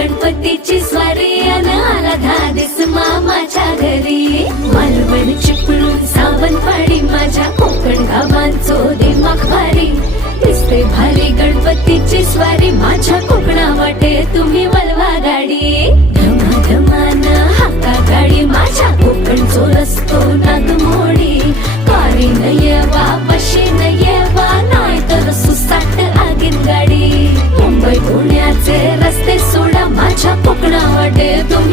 गणपतीची स्वारी अन आला धादिस मामाच्या घरी. मालवण चिपळूण सावंतवाडी माझ्या कोकण गावांचो दिमाग भारी. दिसते भारी गणपतीची स्वारी माझ्या कोकणा वाटे तुम्ही वलवा गाडी. धमाधमान हाका गाडी माझ्या कोकणचो रस्तो नागमोडी. कारी न येवा वशी न येवा नाही तर सुसाट आगीन गाडी. मुंबई पुण्याचे रस्ते सोडा माझ्या कोकणा वाटे तुम्ही